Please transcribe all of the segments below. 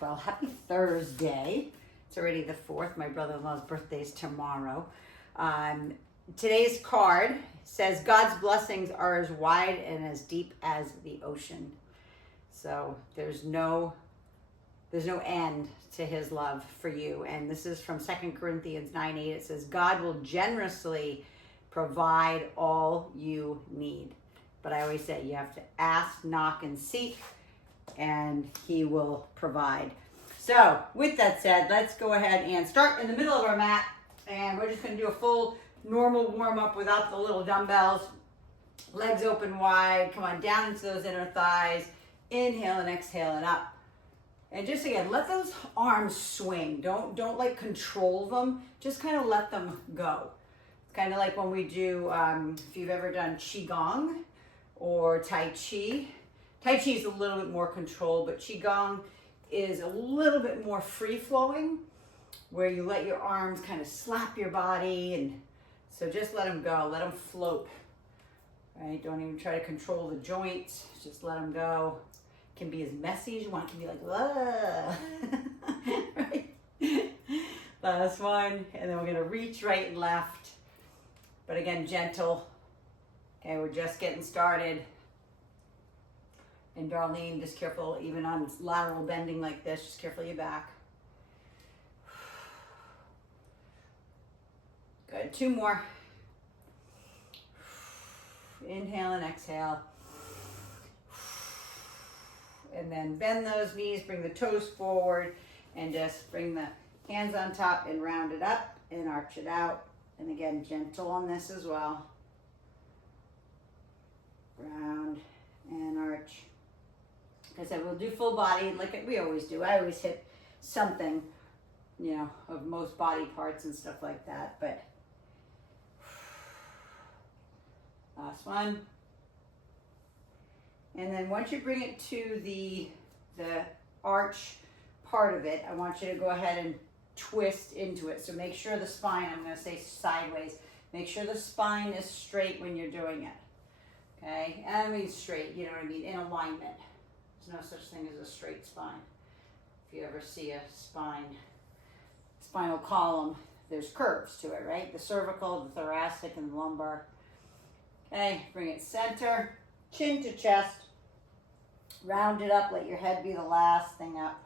well, happy Thursday. It's already the 4th. My brother-in-law's birthday is tomorrow. Today's card says God's blessings are as wide and as deep as the ocean. So there's no end to his love for you. And this is from 2 Corinthians 9:8. It says, God will generously provide all you need. But I always say you have to ask, knock, and seek, and he will provide. So with that said, let's go ahead and start in the middle of our mat. And we're just going to do a full normal warm up without the little dumbbells. Legs open wide. Come on down into those inner thighs. Inhale and exhale and up. And just again, let those arms swing. Don't like control them. Just kind of let them go. It's kind of like when we do, if you've ever done Qigong or Tai Chi. Tai Chi is a little bit more controlled, but Qigong is a little bit more free-flowing, where you let your arms kind of slap your body, and so just let them go, let them float, right? Don't even try to control the joints, just let them go. It can be as messy as you want. It can be like, whoa, right? Last one, and then we're gonna reach right and left, but again, gentle. Okay, we're just getting started. And Darlene, just careful, even on lateral bending like this, just careful your back. Good, 2 more. Inhale and exhale. And then bend those knees, bring the toes forward, and just bring the hands on top and round it up and arch it out. And again, gentle on this as well. Round and arch. Like I said, we'll do full body like we always do. I always hit something, you know, of most body parts and stuff like that. But last one. And then once you bring it to the arch part of it, I want you to go ahead and twist into it. So make sure the spine, I'm going to say sideways, make sure the spine is straight when you're doing it. Okay? And I mean straight, you know what I mean, in alignment. There's no such thing as a straight spine. If you ever see a spinal column, there's curves to it, right? The cervical, the thoracic, and the lumbar. Okay, bring it center, chin to chest. Round it up, let your head be the last thing up.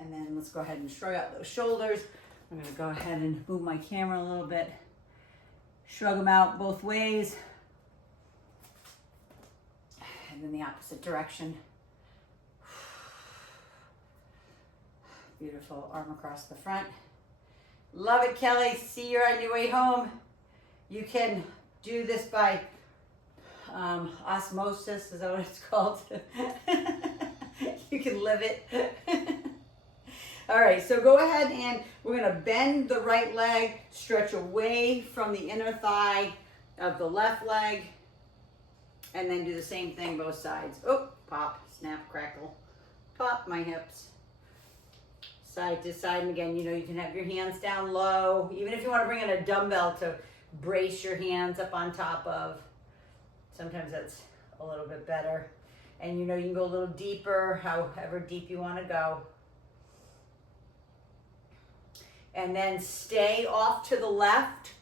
And then let's go ahead and shrug out those shoulders. I'm gonna go ahead and move my camera a little bit. Shrug them out both ways. And then the opposite direction. Beautiful, arm across the front. Love it, Kelly. See you on your way home. You can do this by osmosis, is that what it's called? You can live it. All right, so go ahead and we're gonna bend the right leg, stretch away from the inner thigh of the left leg, and then do the same thing both sides. Oh, pop, snap, crackle, pop my hips. Side to side, and again, you know, you can have your hands down low, even if you want to bring in a dumbbell to brace your hands up on top of. Sometimes that's a little bit better. And you know, you can go a little deeper, however deep you want to go. And then stay off to the left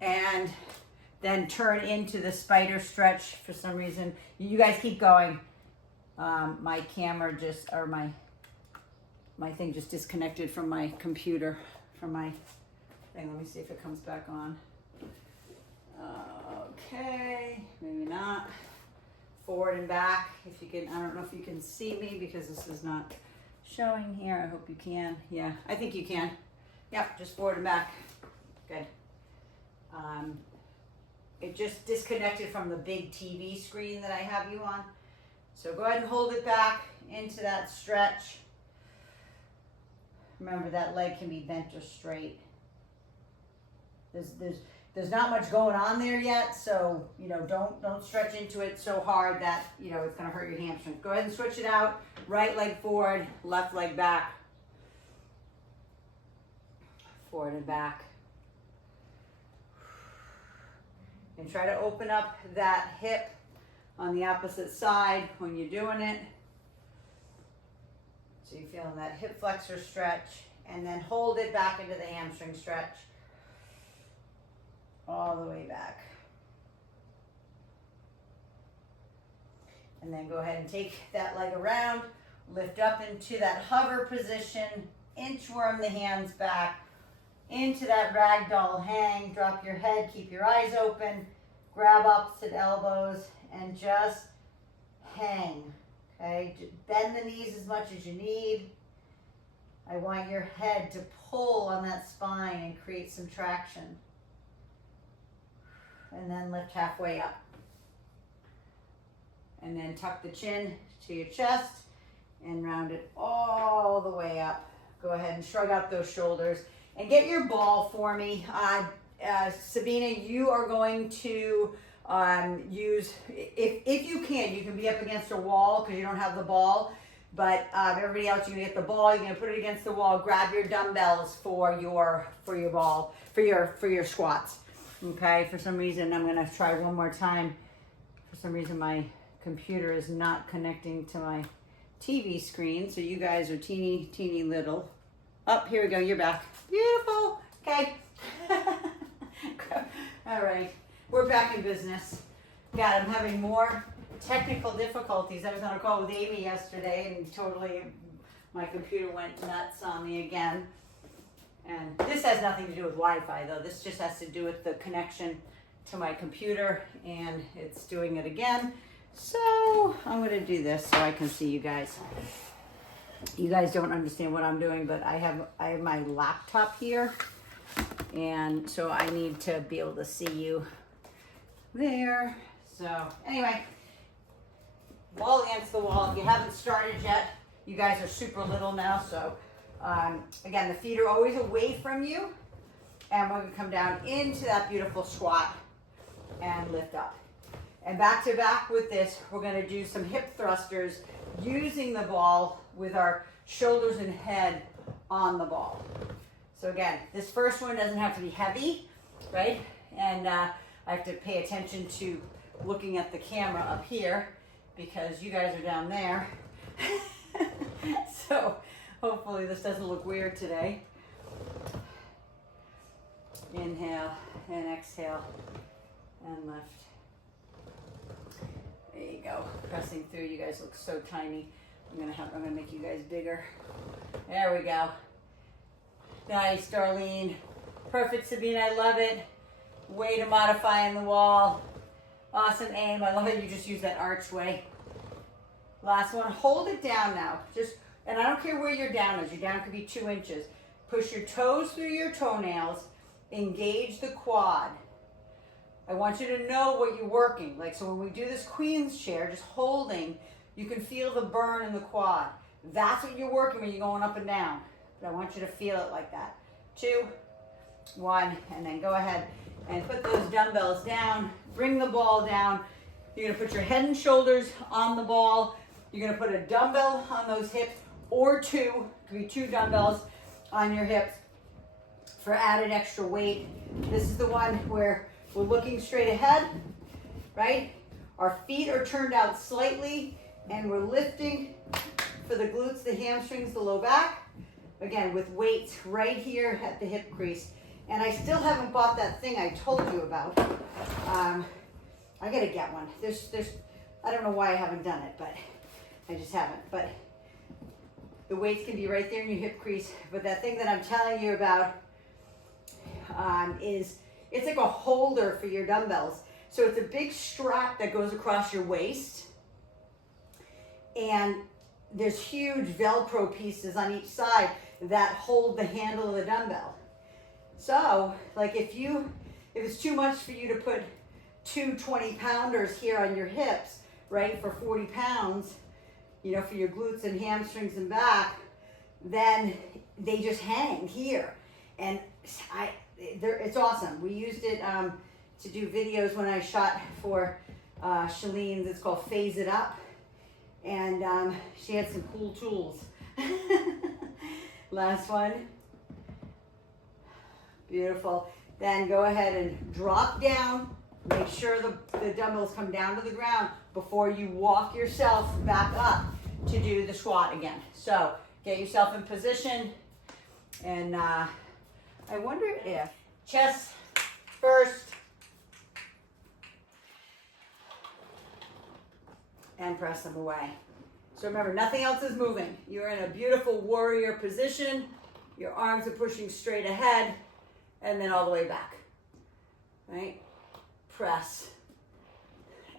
and then turn into the spider stretch for some reason. You guys keep going. My camera just, or my thing just disconnected from my computer, from my thing. Let me see if it comes back on. Okay, maybe not. Forward and back. If you can, I don't know if you can see me because this is not showing here. I hope you can. Yeah, I think you can. Yep, just forward and back. Good. It just disconnected from the big TV screen that I have you on. So go ahead and hold it back into that stretch. Remember, that leg can be bent or straight. There's not much going on there yet, so you know, don't stretch into it so hard that you know it's gonna hurt your hamstrings. Go ahead and switch it out. Right leg forward, left leg back. Forward and back. And try to open up that hip on the opposite side when you're doing it. So you're feeling that hip flexor stretch, and then hold it back into the hamstring stretch. All the way back. And then go ahead and take that leg around, lift up into that hover position, inchworm the hands back, into that ragdoll hang, drop your head, keep your eyes open, grab opposite elbows, and just hang, okay? Bend the knees as much as you need. I want your head to pull on that spine and create some traction. And then lift halfway up. And then tuck the chin to your chest and round it all the way up. Go ahead and shrug out those shoulders and get your ball for me. Sabina, you are going to use, if you can be up against a wall because you don't have the ball, but everybody else, you're gonna get the ball, you're gonna put it against the wall, grab your dumbbells for your ball, for your squats. Okay, for some reason, I'm gonna try one more time. For some reason, my computer is not connecting to my TV screen, so you guys are teeny little. Oh, here we go, you're back. Beautiful, okay. All right, we're back in business. God, I'm having more technical difficulties. I was on a call with Amy yesterday, and totally, my computer went nuts on me again. And this has nothing to do with Wi-Fi though. This just has to do with the connection to my computer, and it's doing it again. So I'm gonna do this so I can see you guys. You guys don't understand what I'm doing, but I have my laptop here, and so I need to be able to see you there. So anyway, wall against the wall. If you haven't started yet, you guys are super little now, so again, the feet are always away from you, and we're gonna come down into that beautiful squat and lift up. And back to back with this, we're gonna do some hip thrusters using the ball with our shoulders and head on the ball. So again, this first one doesn't have to be heavy, right? And I have to pay attention to looking at the camera up here because you guys are down there. So hopefully this doesn't look weird today. Inhale and exhale and lift. There you go, pressing through. You guys look so tiny. I'm gonna make you guys bigger. There we go. Nice, Darlene. Perfect, Sabine, I love it. Way to modify in the wall. Awesome aim. I love it. You just use that archway. Last one. Hold it down now. And I don't care where your down is. Your down could be 2 inches. Push your toes through your toenails. Engage the quad. I want you to know what you're working. Like, so when we do this Queen's chair, just holding, you can feel the burn in the quad. That's what you're working when you're going up and down. But I want you to feel it like that. 2, 1, and then go ahead and put those dumbbells down. Bring the ball down. You're gonna put your head and shoulders on the ball. You're gonna put a dumbbell on those hips, or 2, could be 2 dumbbells on your hips for added extra weight. This is the one where we're looking straight ahead, right? Our feet are turned out slightly, and we're lifting for the glutes, the hamstrings, the low back. Again, with weights right here at the hip crease. And I still haven't bought that thing I told you about. I gotta get one. I don't know why I haven't done it, but I just haven't. But the weights can be right there in your hip crease. But that thing that I'm telling you about it's like a holder for your dumbbells. So it's a big strap that goes across your waist. And there's huge Velcro pieces on each side that hold the handle of the dumbbell. So, like if it's too much for you to put 2 20-pounders here on your hips, right, for 40 pounds, you know, for your glutes and hamstrings and back, then they just hang here. And it's awesome. We used it to do videos when I shot for Shalene's. It's called Phase It Up. And she had some cool tools. Last one. Beautiful. Then go ahead and drop down. Make sure the dumbbells come down to the ground before you walk yourself back up to do the squat again. So Get yourself in position. And I wonder if chest first and press them away. So remember, nothing else is moving. You're in a beautiful warrior position. Your arms are pushing straight ahead and then all the way back. Right? Press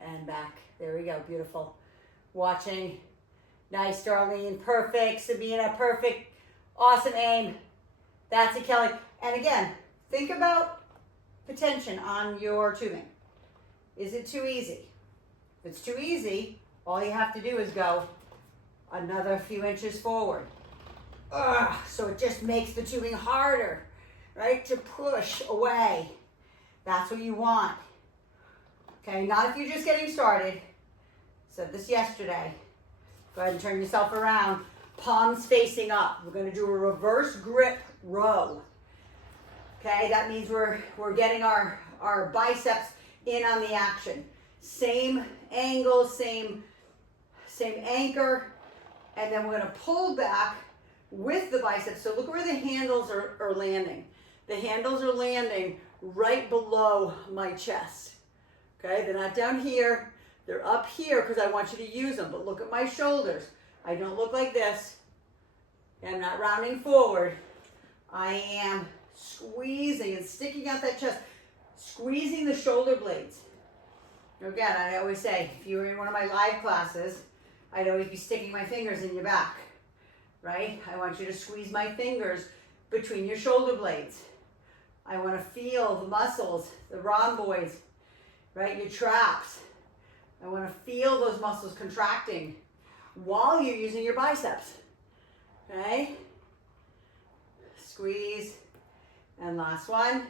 and back. There we go. Beautiful. Watching. Nice, Darlene. Perfect. Sabina, perfect. Awesome aim. That's it, Kelly. And again, think about potential on your tubing. Is it too easy? If it's too easy, all you have to do is go another few inches forward. So it just makes the tubing harder, right? To push away. That's what you want. Okay, not if you're just getting started. Said this yesterday. Go ahead and turn yourself around. Palms facing up. We're going to do a reverse grip row. Okay, that means we're getting our biceps in on the action. Same angle, same anchor, and then we're going to pull back with the biceps. So look where the handles are landing. The handles are landing right below my chest. Okay, they're not down here. They're up here because I want you to use them. But look at my shoulders. I don't look like this. I'm not rounding forward. I am squeezing and sticking out that chest, squeezing the shoulder blades. Again, I always say, if you were in one of my live classes, I'd always be sticking my fingers in your back, right? I want you to squeeze my fingers between your shoulder blades. I want to feel the muscles, the rhomboids, right? Your traps. I want to feel those muscles contracting while you're using your biceps, okay? Squeeze, and last one.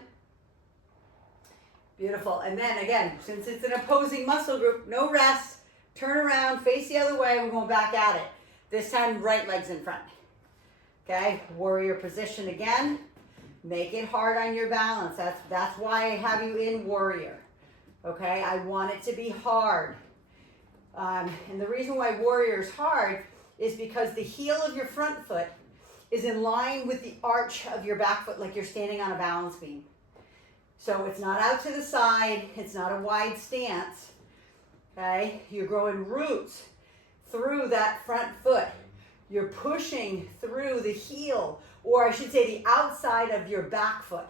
Beautiful. And then again, since it's an opposing muscle group, no rest, turn around, face the other way, we're going back at it. This time, right leg's in front. Okay, warrior position again. Make it hard on your balance. That's why I have you in warrior. Okay, I want it to be hard. And the reason why warrior is hard is because the heel of your front foot is in line with the arch of your back foot, like you're standing on a balance beam. So it's not out to the side, it's not a wide stance, okay? You're growing roots through that front foot. You're pushing through the heel, or I should say the outside of your back foot,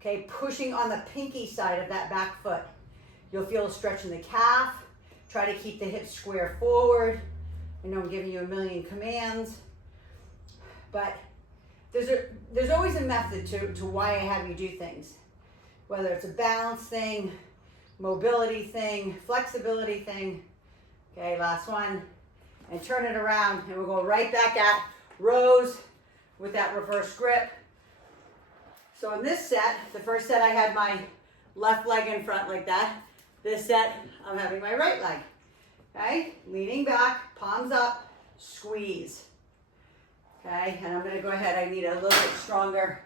okay? Pushing on the pinky side of that back foot. You'll feel a stretch in the calf. Try to keep the hips square forward. I know I'm giving you a million commands, but there's always a method to why I have you do things. Whether it's a balance thing, mobility thing, flexibility thing. Okay, last one. And turn it around, and we'll go right back at rows with that reverse grip. So in this set, the first set I had my left leg in front like that. This set, I'm having my right leg. Okay, leaning back, palms up, squeeze. Okay, and I'm gonna go ahead, I need a little bit stronger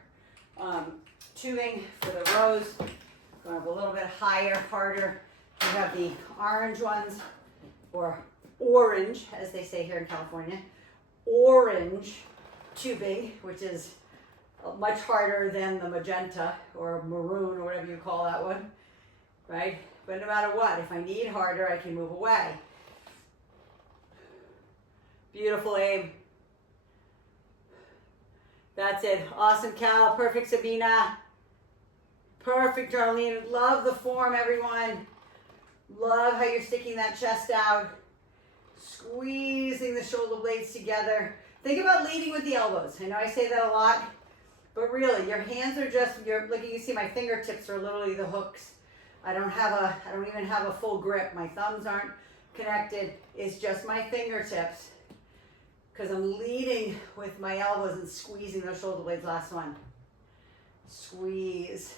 tubing for the rows. Going up a little bit higher, harder. You have the orange ones, or orange, as they say here in California. Orange tubing, which is much harder than the magenta or maroon or whatever you call that one, right? But no matter what, if I need harder, I can move away. Beautiful aim. That's it. Awesome, Cal. Perfect, Sabina. Perfect, Darlene. Love the form, everyone. Love how you're sticking that chest out. Squeezing the shoulder blades together. Think about leading with the elbows. I know I say that a lot, but really, your hands are just, look, you can see my fingertips are literally the hooks. I don't even have a full grip. My thumbs aren't connected. It's just my fingertips because I'm leading with my elbows and squeezing those shoulder blades. Last one. Squeeze.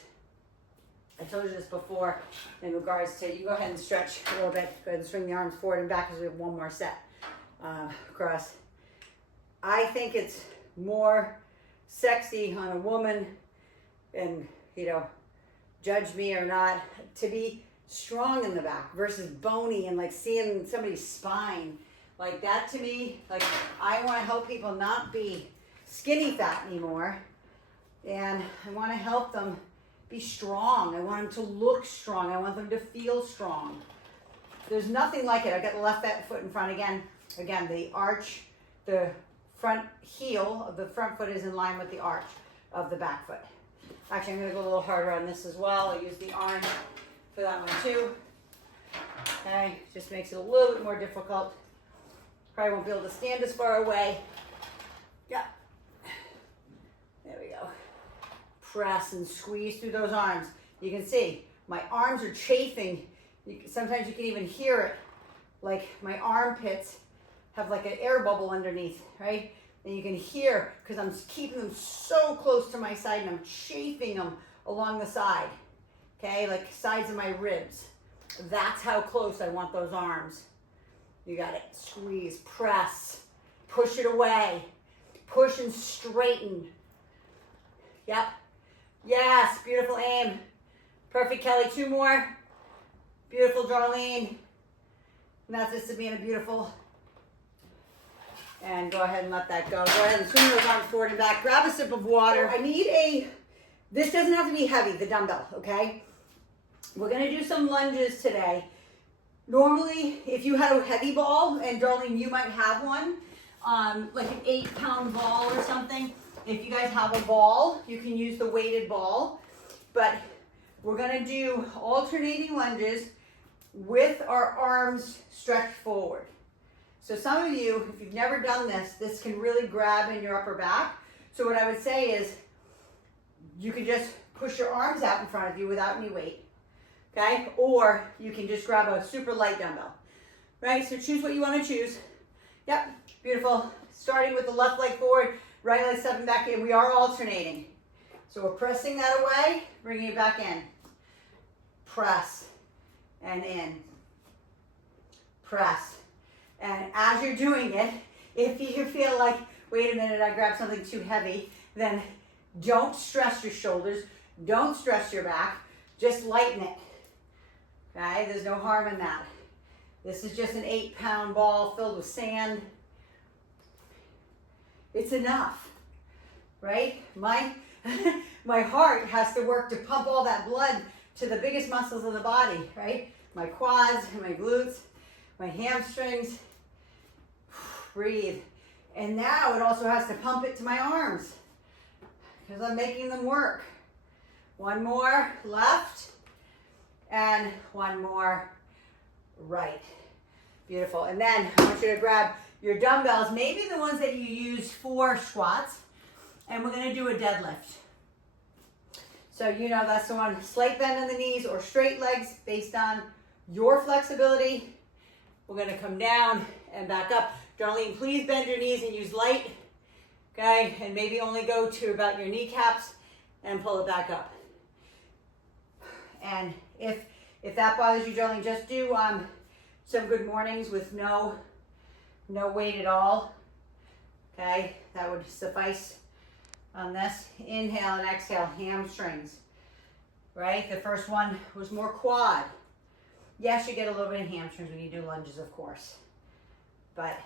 I told you this before in regards to, you go ahead and stretch a little bit. Go ahead and swing the arms forward and back because we have one more set across. I think it's more sexy on a woman, and judge me or not, to be strong in the back versus bony and like seeing somebody's spine. Like that to me, like I want to help people not be skinny fat anymore. And I want to help them be strong. I want them to look strong. I want them to feel strong. There's nothing like it. I've got the left foot in front again. Again, the arch, the front heel of the front foot is in line with the arch of the back foot. Actually, I'm going to go a little harder on this as well. I'll use the arm for that one too. Okay, just makes it a little bit more difficult. Probably won't be able to stand as far away. Yeah. There we go. Press and squeeze through those arms. You can see my arms are chafing. Sometimes you can even hear it. Like my armpits have like an air bubble underneath, right? And you can hear, because I'm keeping them so close to my side and I'm chafing them along the side. Okay, like sides of my ribs. That's how close I want those arms. You got it. Squeeze, press, push it away. Push and straighten. Yep. Yes, beautiful aim. Perfect, Kelly. 2 more. Beautiful, Darlene. And that's just Sabina, beautiful. And go ahead and let that go. Go ahead and swing those arms forward and back. Grab a sip of water. I need this doesn't have to be heavy, the dumbbell, okay? We're gonna do some lunges today. Normally, if you had a heavy ball, and Darlene, you might have one, like an 8-pound ball or something. If you guys have a ball, you can use the weighted ball. But we're gonna do alternating lunges with our arms stretched forward. So some of you, if you've never done this, this can really grab in your upper back. So what I would say is, you can just push your arms out in front of you without any weight. Okay, or you can just grab a super light dumbbell, right? So choose what you want to choose. Yep, beautiful. Starting with the left leg forward, right leg stepping back in. We are alternating. So we're pressing that away, bringing it back in. Press and in. Press. And as you're doing it, if you feel like, wait a minute, I grabbed something too heavy, then don't stress your shoulders, don't stress your back, just lighten it. Okay, there's no harm in that. This is just an 8-pound ball filled with sand. It's enough, right? My heart has to work to pump all that blood to the biggest muscles of the body, right? My quads, my glutes, my hamstrings. Breathe. And now it also has to pump it to my arms because I'm making them work. One more left. And one more right. Beautiful. And then I want you to grab your dumbbells, maybe the ones that you use for squats, and we're going to do a deadlift. So you know that's the one, slight bend in the knees or straight legs based on your flexibility. We're going to come down and back up. Darlene, please bend your knees and use light. Okay, and maybe only go to about your kneecaps and pull it back up. And if that bothers you, Darlene, just do some good mornings with no weight at all. Okay, that would suffice on this. Inhale and exhale, hamstrings. Right, the first one was more quad. Yes, you get a little bit of hamstrings when you do lunges, of course. But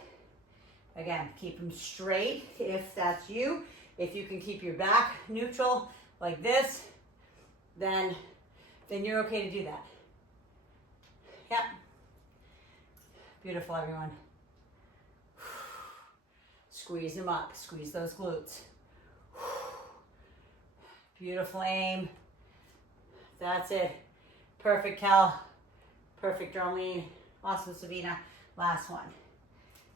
again, keep them straight if that's you. If you can keep your back neutral like this, then you're okay to do that. Yep. Beautiful, everyone. Squeeze them up. Squeeze those glutes. Beautiful aim. That's it. Perfect, Cal. Perfect, Darlene. Awesome, Sabina. Last one.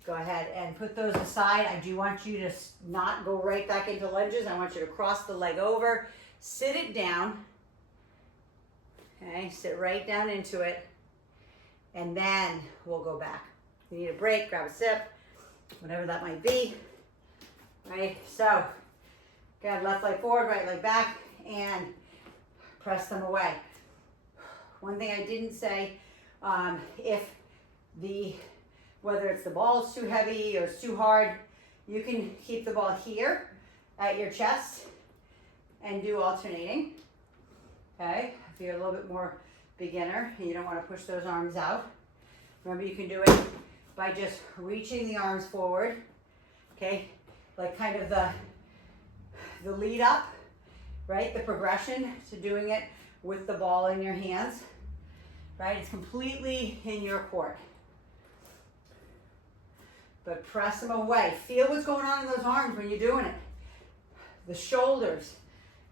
Go ahead and put those aside. I do want you to not go right back into lunges. I want you to cross the leg over. Sit it down. Okay, sit right down into it. And then we'll go back. If you need a break, grab a sip, whatever that might be. Right, so grab left leg forward, right leg back, and press them away. One thing I didn't say, whether it's the ball is too heavy or it's too hard, you can keep the ball here at your chest and do alternating. Okay, if you're a little bit more beginner and you don't want to push those arms out, remember you can do it by just reaching the arms forward, okay? Like kind of the lead up, right? The progression to doing it with the ball in your hands, right? It's completely in your court. But press them away. Feel what's going on in those arms when you're doing it. The shoulders.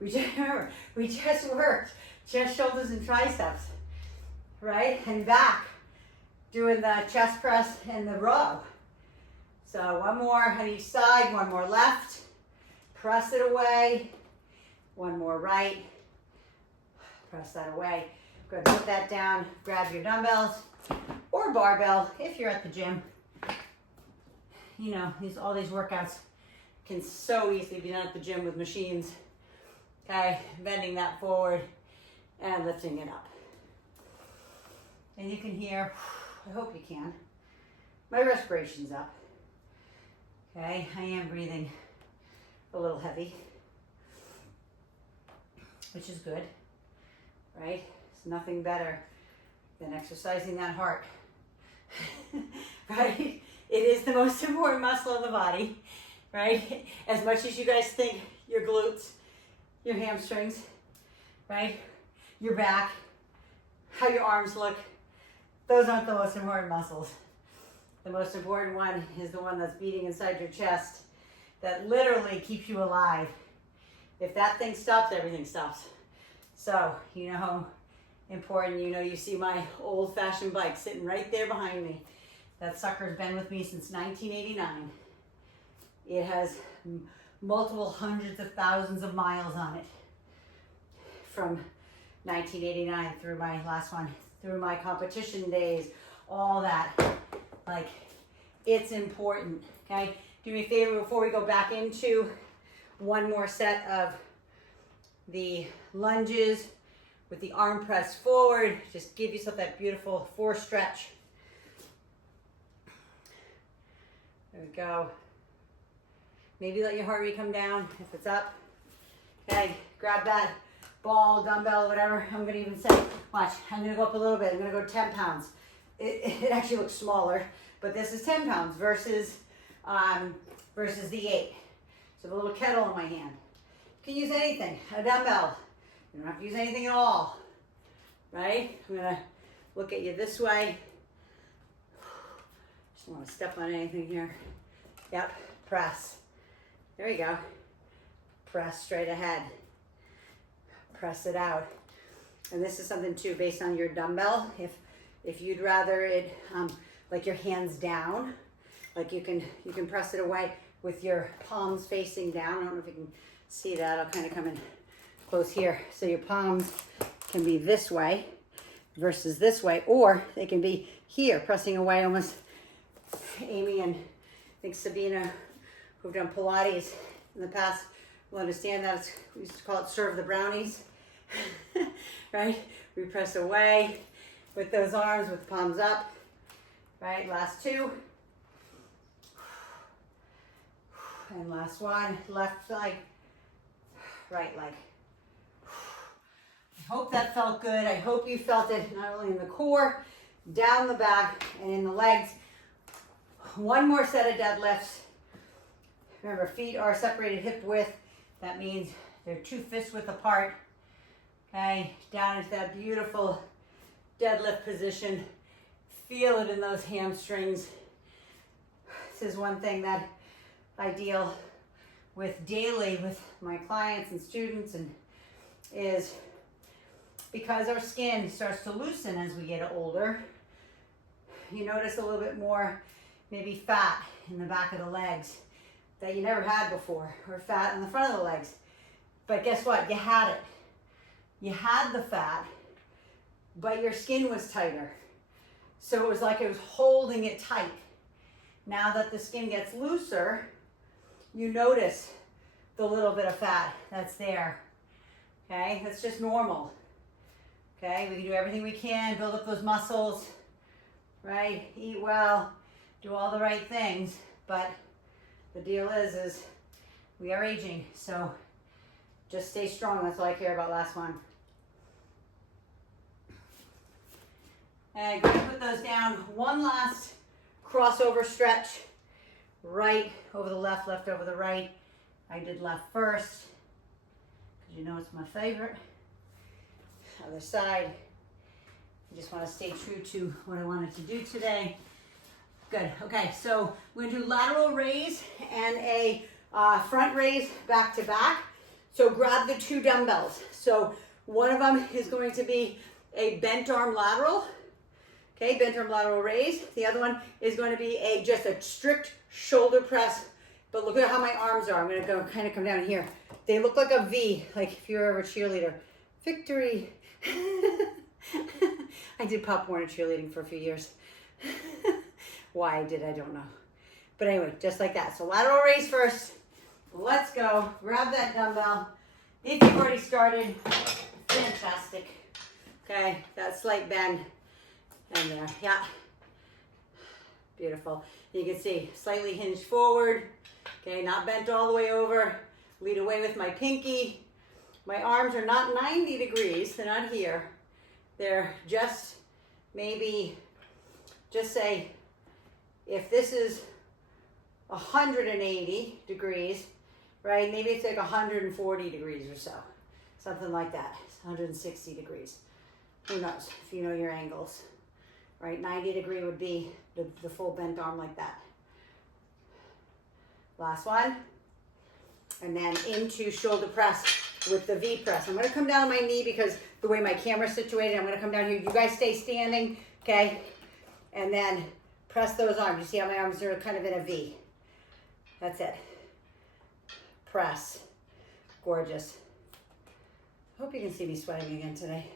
Remember, we just worked chest, shoulders, and triceps, right? And back, doing the chest press and the row. So one more on each side, one more left. Press it away. One more right. Press that away. Go ahead and put that down. Grab your dumbbells or barbell if you're at the gym. You know, all these workouts can so easily be done at the gym with machines. Okay, bending that forward and lifting it up. And you can hear, I hope you can, my respiration's up. Okay, I am breathing a little heavy, which is good, right? It's nothing better than exercising that heart, right? It is the most important muscle in the body, right? As much as you guys think your glutes, your hamstrings, right? Your back, how your arms look, those aren't the most important muscles. The most important one is the one that's beating inside your chest that literally keeps you alive. If that thing stops, everything stops. So, you know how important, you see my old-fashioned bike sitting right there behind me. That sucker's been with me since 1989. It has multiple hundreds of thousands of miles on it. From 1989 through my last one, through my competition days, all that. Like, it's important, okay? Do me a favor before we go back into one more set of the lunges with the arm press forward. Just give yourself that beautiful force stretch. There we go. Maybe let your heart rate come down if it's up. Okay, grab that ball, dumbbell, whatever. I'm gonna even say, watch, I'm gonna go up a little bit. I'm gonna go 10 pounds. It actually looks smaller, but this is 10 pounds versus the 8. So the little kettle in my hand. You can use anything, a dumbbell. You don't have to use anything at all, right? I'm gonna look at you this way. Just don't want to step on anything here. Yep, press. There you go. Press straight ahead. Press it out. And this is something too, based on your dumbbell. If you'd rather it like your hands down, like you can press it away with your palms facing down. I don't know if you can see that. I'll kind of come in close here. So your palms can be this way versus this way, or they can be here, pressing away almost. Amy and I think Sabina, who've done Pilates in the past, will understand that. We used to call it serve the brownies, right? We press away with those arms with the palms up, right? Last two. And last one, left leg, right leg. I hope that felt good. I hope you felt it not only in the core, down the back, and in the legs. One more set of deadlifts. Remember, feet are separated hip width. That means they're 2 fist width apart. Okay, down into that beautiful deadlift position. Feel it in those hamstrings. This is one thing that I deal with daily with my clients and students, and is because our skin starts to loosen as we get older. You notice a little bit more maybe fat in the back of the legs that you never had before, or fat in the front of the legs. But guess what? You had it. You had the fat, but your skin was tighter. So it was like it was holding it tight. Now that the skin gets looser, you notice the little bit of fat that's there. Okay, that's just normal. Okay, we can do everything we can, build up those muscles, right? Eat well, do all the right things, but the deal is we are aging, so just stay strong. That's all I care about. Last one. And go ahead and put those down. One last crossover stretch. Right over the left, left over the right. I did left first, because you know it's my favorite. Other side. I just want to stay true to what I wanted to do today. Good. Okay, so we're going to do lateral raise and a front raise back to back. So grab the two dumbbells. So one of them is going to be a bent arm lateral. Okay, bent arm lateral raise. The other one is going to be just a strict shoulder press. But look at how my arms are. I'm going to go kind of come down here. They look like a V, like if you're ever a cheerleader. Victory. I did Pop Warner cheerleading for a few years. Why I did, I don't know. But anyway, just like that. So lateral raise first. Let's go. Grab that dumbbell. If you've already started, fantastic. Okay, that slight bend. And there, yeah. Beautiful. You can see, slightly hinged forward. Okay, not bent all the way over. Lead away with my pinky. My arms are not 90 degrees. They're not here. They're just maybe, just say, if this is 180 degrees, right? Maybe it's like 140 degrees or so. Something like that. 160 degrees. Who knows if you know your angles, right? 90 degree would be the full bent arm like that. Last one. And then into shoulder press with the V press. I'm going to come down on my knee because the way my camera's situated, I'm going to come down here. You guys stay standing, okay? And then press those arms. You see how my arms are kind of in a V. That's it. Press. Gorgeous. Hope you can see me sweating again today.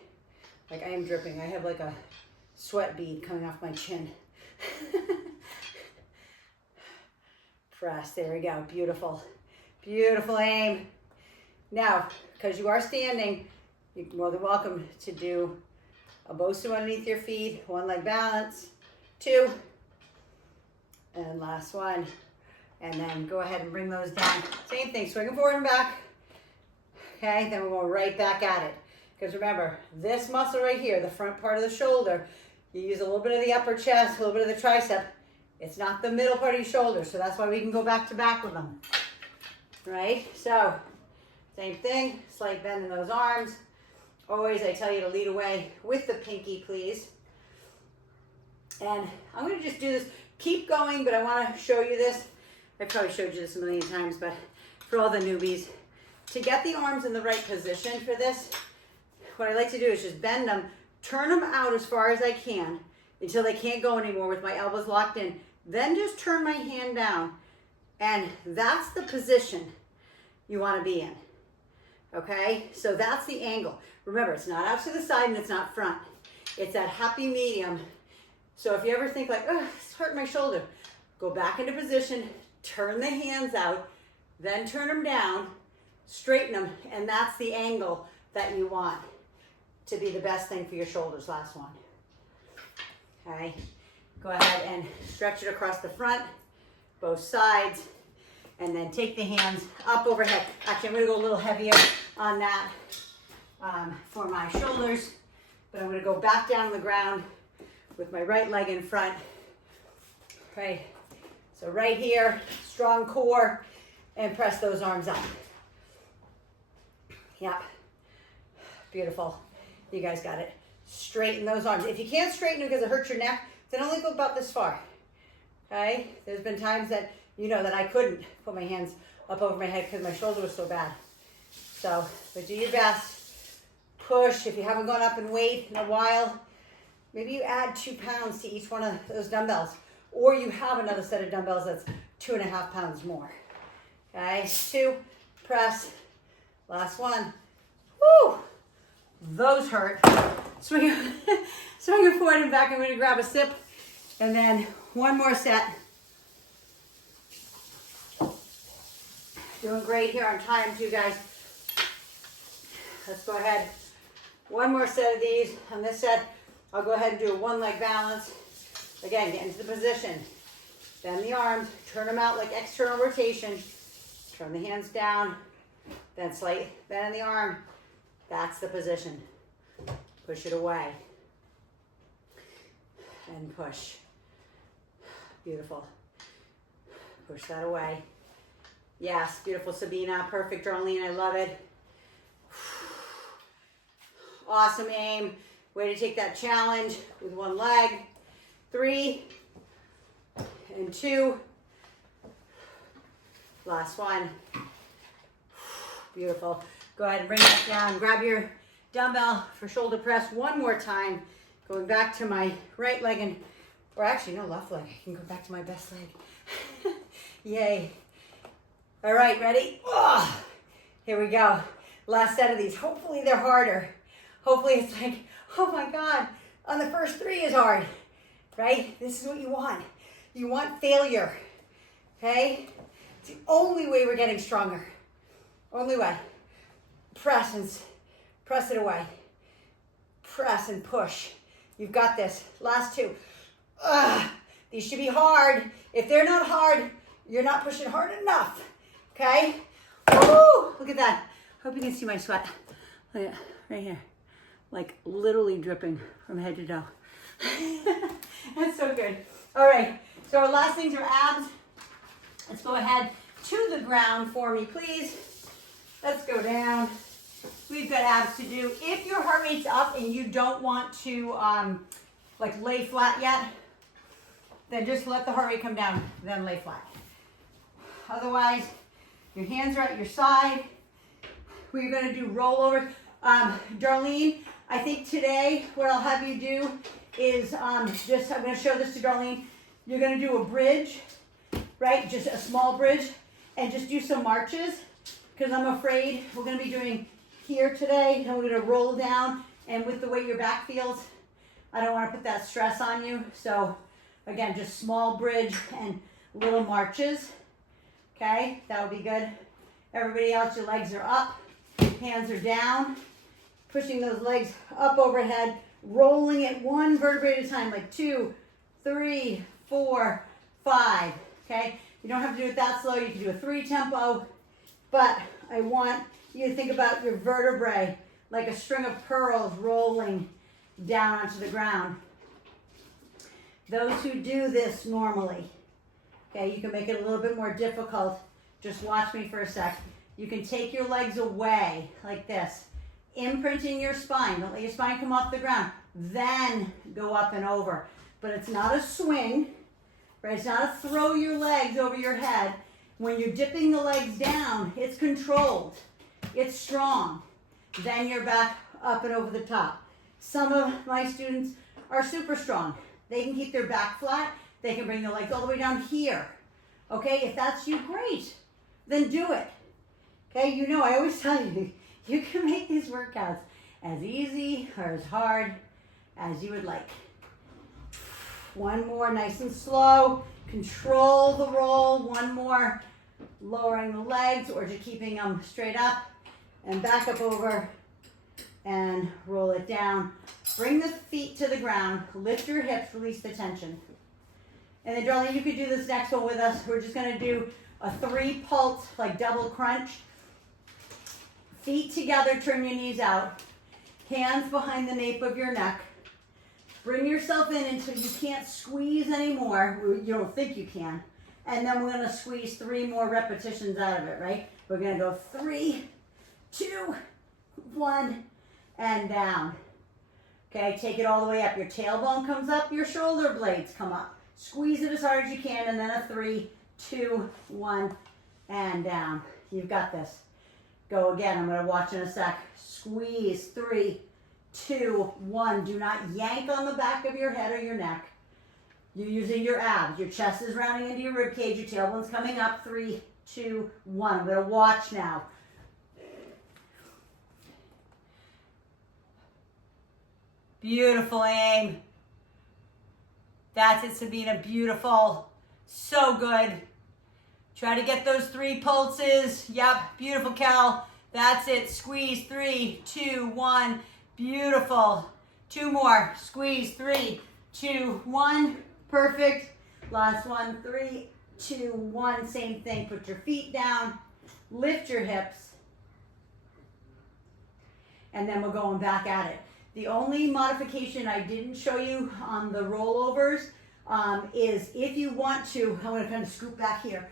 Like I am dripping. I have like a sweat bead coming off my chin. Press. There we go. Beautiful. Beautiful aim. Now, because you are standing, you're more than welcome to do a Bosu underneath your feet, one leg balance, 2, and last one. And then go ahead and bring those down. Same thing, swing them forward and back. Okay, then we're going right back at it. Because remember, this muscle right here, the front part of the shoulder, you use a little bit of the upper chest, a little bit of the tricep. It's not the middle part of your shoulder, so that's why we can go back to back with them. Right? So, same thing, slight bend in those arms. Always, I tell you to lead away with the pinky, please. And I'm going to just do this. Keep going, but I want to show you this. I probably showed you this a million times, but for all the newbies, to get the arms in the right position for this, what I like to do is just bend them, turn them out as far as I can until they can't go anymore with my elbows locked in. Then just turn my hand down, and that's the position you want to be in. Okay, so that's the angle. Remember, it's not out to the side and it's not front. It's that happy medium. So if you ever think like, oh, it's hurting my shoulder, go back into position, turn the hands out, then turn them down, straighten them, and that's the angle that you want to be the best thing for your shoulders. Last one. Okay, go ahead and stretch it across the front, both sides, and then take the hands up overhead. Actually, I'm going to go a little heavier on that for my shoulders, but I'm going to go back down on the ground with my right leg in front. Right, so right here, strong core, and press those arms up. Yep, beautiful. You guys got it. Straighten those arms. If you can't straighten them because it hurts your neck, then only go about this far. Okay, there's been times that you know that I couldn't put my hands up over my head because my shoulder was so bad. So, but do your best. Push. If you haven't gone up in weight in a while, maybe you add 2 pounds to each one of those dumbbells, or you have another set of dumbbells that's 2.5 pounds more. Okay, 2, press, last one. Woo! Those hurt. Swing it forward and back. I'm going to grab a sip, and then one more set. Doing great here on time too, guys. Let's go ahead. One more set of these. On this set, I'll go ahead and do a one leg balance. Again, get into the position. Bend the arms, turn them out like external rotation. Turn the hands down, then slight bend in the arm. That's the position. Push it away. And push. Beautiful. Push that away. Yes, beautiful, Sabina. Perfect, Darlene. I love it. Awesome aim. Way to take that challenge with one leg. 3 and 2. Last one. Beautiful. Go ahead and bring that down. Grab your dumbbell for shoulder press one more time. Going back to my right leg and, or actually no, left leg. I can go back to my best leg. Yay. All right, ready? Oh, here we go. Last set of these. Hopefully they're harder. Hopefully it's like, oh my God, on the first 3 is hard, right? This is what you want. You want failure, okay? It's the only way we're getting stronger. Only way. Press and press it away. Press and push. You've got this. Last 2. These should be hard. If they're not hard, you're not pushing hard enough, okay? Woo! Look at that. Hope you can see my sweat. Look at right here. Like literally dripping from head to toe. That's so good. All right, so our last things are abs. Let's go ahead to the ground for me, please. Let's go down. We've got abs to do. If your heart rate's up and you don't want to like lay flat yet, then just let the heart rate come down, then lay flat. Otherwise, your hands are at your side. We're gonna do rollovers. Darlene, I think today what I'll have you do is I'm gonna show this to Darlene. You're gonna do a bridge, right? Just a small bridge, and just do some marches, because I'm afraid we're gonna be doing here today, and we're gonna roll down, and with the way your back feels, I don't wanna put that stress on you. So again, just small bridge and little marches, okay? That would be good. Everybody else, your legs are up, hands are down, pushing those legs up overhead, rolling it 1 vertebrae at a time, like 2, 3, 4, 5, okay? You don't have to do it that slow. You can do a 3 tempo, but I want you to think about your vertebrae like a string of pearls rolling down onto the ground. Those who do this normally, okay, you can make it a little bit more difficult. Just watch me for a sec. You can take your legs away like this, imprinting your spine. Don't let your spine come off the ground. Then go up and over. But it's not a swing, right? It's not a throw your legs over your head. When you're dipping the legs down, it's controlled. It's strong. Then you're back up and over the top. Some of my students are super strong. They can keep their back flat. They can bring the legs all the way down here. Okay, if that's you, great. Then do it. Okay, you know, I always tell you, you can make these workouts as easy or as hard as you would like. One more, nice and slow. Control the roll. One more, lowering the legs or just keeping them straight up and back up over and roll it down. Bring the feet to the ground. Lift your hips, release the tension. And then, Darlene, you could do this next one with us. We're just gonna do a 3 pulse, like double crunch. Feet together, turn your knees out. Hands behind the nape of your neck. Bring yourself in until you can't squeeze anymore. You don't think you can. And then we're gonna squeeze 3 more repetitions out of it, right? We're gonna go 3, 2, 1, and down. Okay, take it all the way up. Your tailbone comes up, your shoulder blades come up. Squeeze it as hard as you can, and then a 3, 2, 1, and down. You've got this. Go again. I'm going to watch in a sec. Squeeze. 3, 2, 1. Do not yank on the back of your head or your neck. You're using your abs. Your chest is rounding into your rib cage. Your tailbone's coming up. 3, 2, 1. I'm going to watch now. Beautiful aim. That's it, Sabina. Beautiful. So good. Try to get those 3 pulses. Yep. Beautiful, Cal. That's it. Squeeze. 3, 2, 1. Beautiful. 2 more. Squeeze. 3, 2, 1. Perfect. Last one. 3, 2, 1. Same thing. Put your feet down. Lift your hips. And then we're going back at it. The only modification I didn't show you on the rollovers, is if you want to, I want to kind of scoop back here.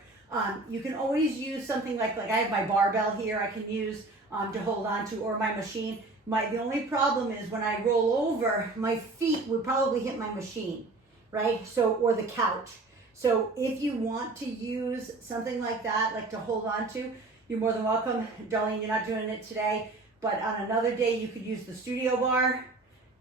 You can always use something like I have my barbell here I can use to hold on to, or my machine. The only problem is when I roll over, my feet would probably hit my machine, right? So, or the couch. So if you want to use something like that, like to hold on to, you're more than welcome. Darlene, you're not doing it today, but on another day you could use the studio bar.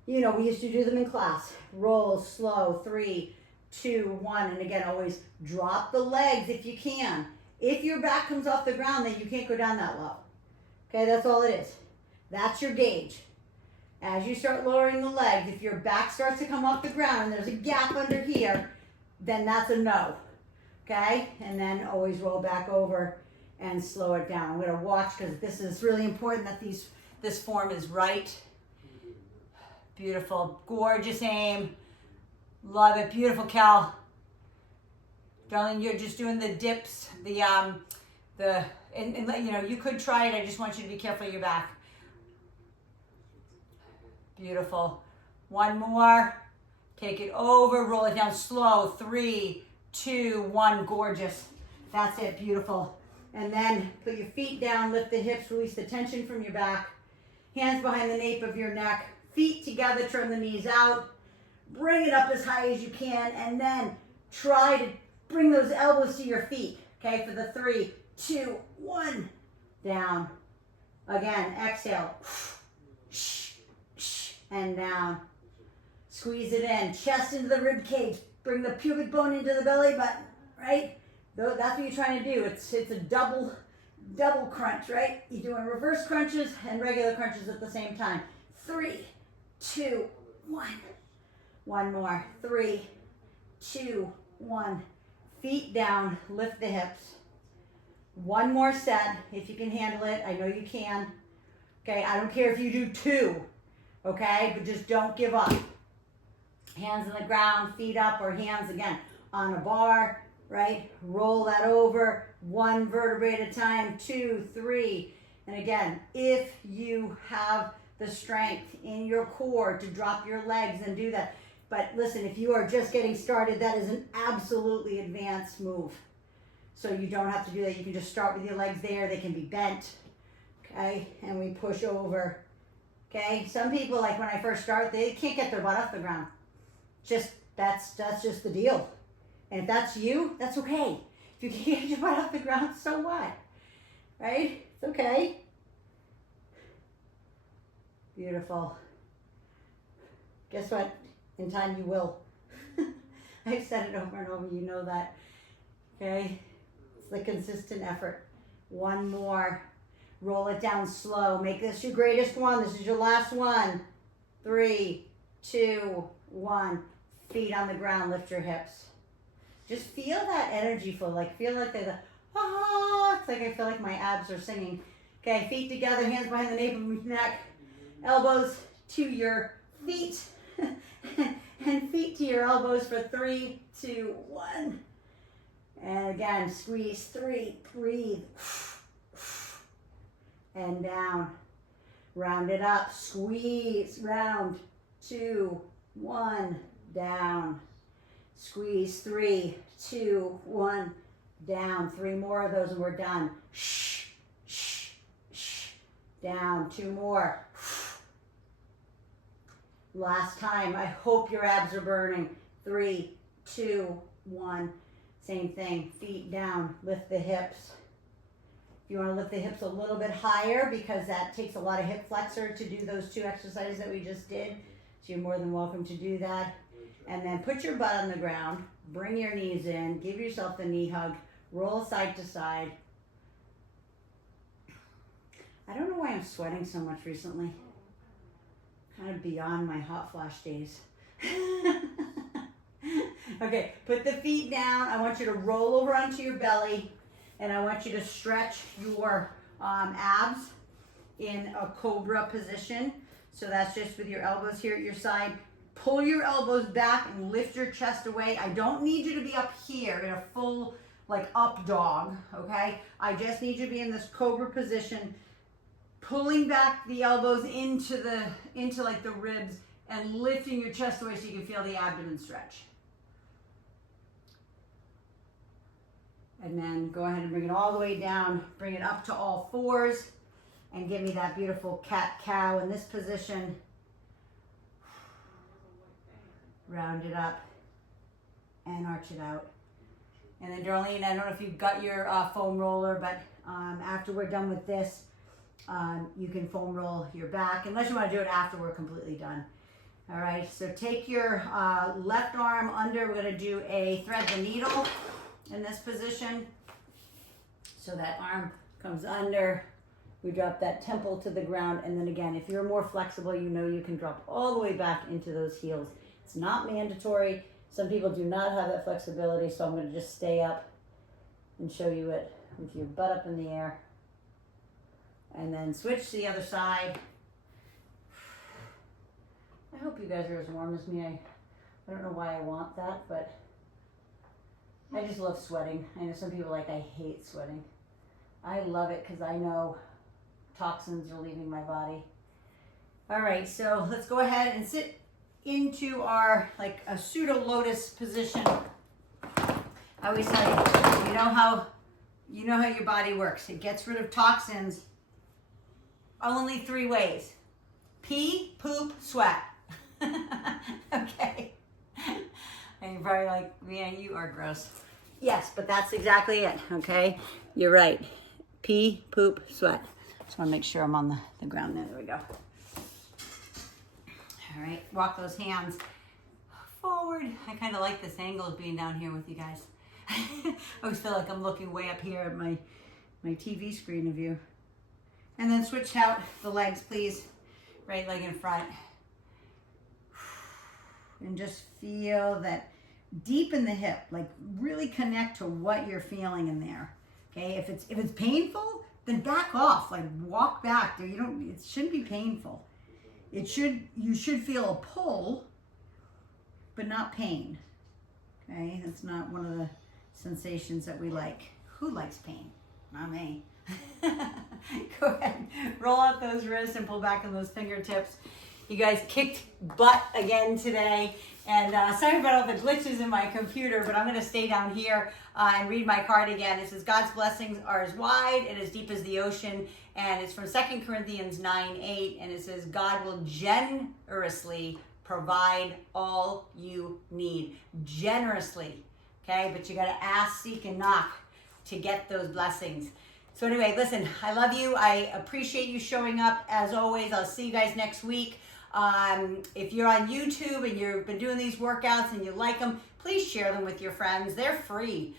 You know, we used to do them in class. Roll slow, 3, 2, 1, and again, always drop the legs if you can. If your back comes off the ground, then you can't go down that low. Okay, that's all it is. That's your gauge. As you start lowering the legs, if your back starts to come off the ground and there's a gap under here, then that's a no. Okay, and then always roll back over and slow it down. I'm going to watch because this is really important that this form is right. Beautiful, gorgeous aim. Love it, beautiful, Cal. Darling, you're just doing the dips, and you know, you could try it. I just want you to be careful of your back. Beautiful. One more. Take it over, roll it down slow. 3, 2, 1, gorgeous. That's it, beautiful. And then put your feet down, lift the hips, release the tension from your back. Hands behind the nape of your neck. Feet together, turn the knees out. Bring it up as high as you can, and then try to bring those elbows to your feet. Okay, for the 3, 2, 1, down. Again, exhale. And down. Squeeze it in, chest into the rib cage. Bring the pubic bone into the belly button, right? That's what you're trying to do. It's a double crunch, right? You're doing reverse crunches and regular crunches at the same time. 3, 2, 1. One more. 3, 2, 1. Feet down, lift the hips. One more set, if you can handle it. I know you can. Okay, I don't care if you do 2, okay? But just don't give up. Hands on the ground, feet up, or hands again on a bar, right? Roll that over, 1 vertebrae at a time, 2, 3. And again, if you have the strength in your core to drop your legs and do that. But listen, if you are just getting started, that is an absolutely advanced move. So you don't have to do that. You can just start with your legs there. They can be bent, okay? And we push over, okay? Some people, like when I first start, they can't get their butt off the ground. That's just the deal. And if that's you, that's okay. If you can't get your butt off the ground, so what? Right? It's okay. Beautiful. Guess what? In time you will. I've said it over and over, you know that. Okay? It's the consistent effort. One more. Roll it down slow. Make this your greatest one. This is your last one. 3, 2, 1. Feet on the ground, lift your hips. Just feel that energy flow. Feel like they're it's like I feel like my abs are singing. Okay, feet together, hands behind the nape of your neck. Elbows to your feet. And feet to your elbows for 3, 2, 1. And again, squeeze. 3, breathe. And down. Round it up. Squeeze. Round. 2, 1. Down. Squeeze. 3, 2, 1. Down. 3 more of those and we're done. Down. 2 more. Last time. I hope your abs are burning. 3, 2, 1. Same thing. Feet down. Lift the hips. If you want to lift the hips a little bit higher, because that takes a lot of hip flexor to do those 2 exercises that we just did. So you're more than welcome to do that. And then put your butt on the ground. Bring your knees in. Give yourself a knee hug. Roll side to side. I don't know why I'm sweating so much recently. Kind of beyond my hot flash days. Okay, put the feet down. I want you to roll over onto your belly, and I want you to stretch your abs in a cobra position. So that's just with your elbows here at your side. Pull your elbows back and lift your chest away. I don't need you to be up here in a full up dog, okay? I just need you to be in this cobra position, pulling back the elbows into the ribs and lifting your chest away so you can feel the abdomen stretch. And then go ahead and bring it all the way down. Bring it up to all fours and give me that beautiful cat-cow in this position. Round it up and arch it out. And then Darlene, I don't know if you've got your foam roller, but after we're done with this, you can foam roll your back, unless you want to do it after we're completely done. All right, so take your left arm under. We're going to do a thread the needle in this position. So that arm comes under. We drop that temple to the ground. And then again, if you're more flexible, you know you can drop all the way back into those heels. It's not mandatory. Some people do not have that flexibility, so I'm going to just stay up and show you it with your butt up in the air. And then switch to the other side. I hope you guys are as warm as me. I don't know why I want that, but I just love sweating. I know some people are like, I hate sweating. I love it because I know toxins are leaving my body. All right, so let's go ahead and sit into our, like a pseudo lotus position. I always tell you, you know how your body works. It gets rid of toxins only 3 ways: pee, poop, sweat. Okay. And you're probably like, man, you are gross. Yes, but that's exactly it, okay? You're right. Pee, poop, sweat. Just want to make sure I'm on the ground there. There we go. All right, walk those hands forward. I kind of like this angle of being down here with you guys. I always feel like I'm looking way up here at my TV screen of you. And then switch out the legs, please. Right leg in front. And just feel that deep in the hip, like really connect to what you're feeling in there. Okay, if it's painful, then back off, like walk back. It shouldn't be painful. You should feel a pull, but not pain. Okay, that's not one of the sensations that we like. Who likes pain? Not me. Go ahead, roll out those wrists and pull back on those fingertips. You guys kicked butt again today, and sorry about all the glitches in my computer, but I'm going to stay down here and read my card again. It says, God's blessings are as wide and as deep as the ocean, and it's from 2 Corinthians 9:8, and it says, God will generously provide all you need. Generously, okay? But you got to ask, seek, and knock to get those blessings. So anyway, listen, I love you. I appreciate you showing up as always. I'll see you guys next week. If you're on YouTube and you've been doing these workouts and you like them, please share them with your friends. They're free.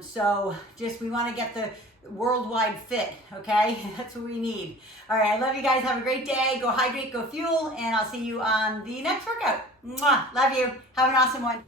So we want to get the worldwide fit, okay? That's what we need. All right, I love you guys. Have a great day. Go hydrate, go fuel, and I'll see you on the next workout. Mwah. Love you. Have an awesome one.